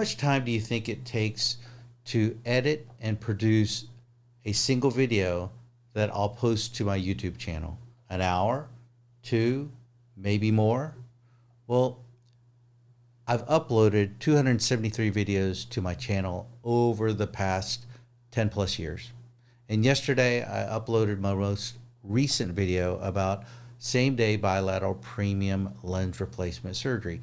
much time do you think it takes to edit and produce a single video that I'll post to my YouTube channel? An hour, two, maybe more? Well, I've uploaded 273 videos to my channel over the past 10 plus years. And yesterday I uploaded my most recent video about same-day bilateral premium lens replacement surgery.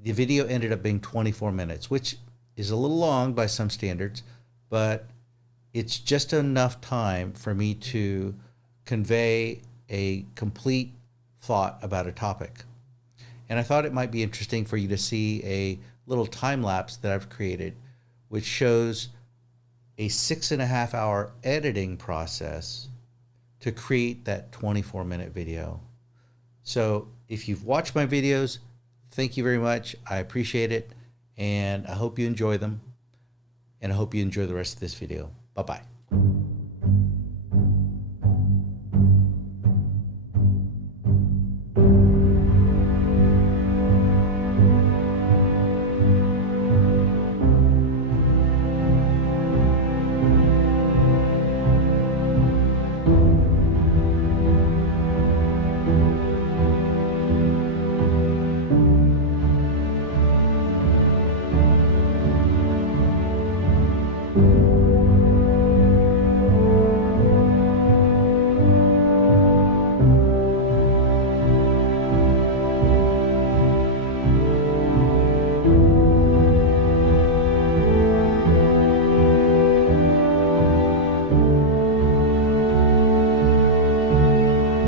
The video ended up being 24 minutes, which is a little long by some standards, but it's just enough time for me to convey a complete thought about a topic. And I thought it might be interesting for you to see a little time lapse that I've created, which shows a 6.5 hour editing process to create that 24-minute video. So if you've watched my videos, thank you very much. I appreciate it. And I hope you enjoy them. And I hope you enjoy the rest of this video. Bye-bye.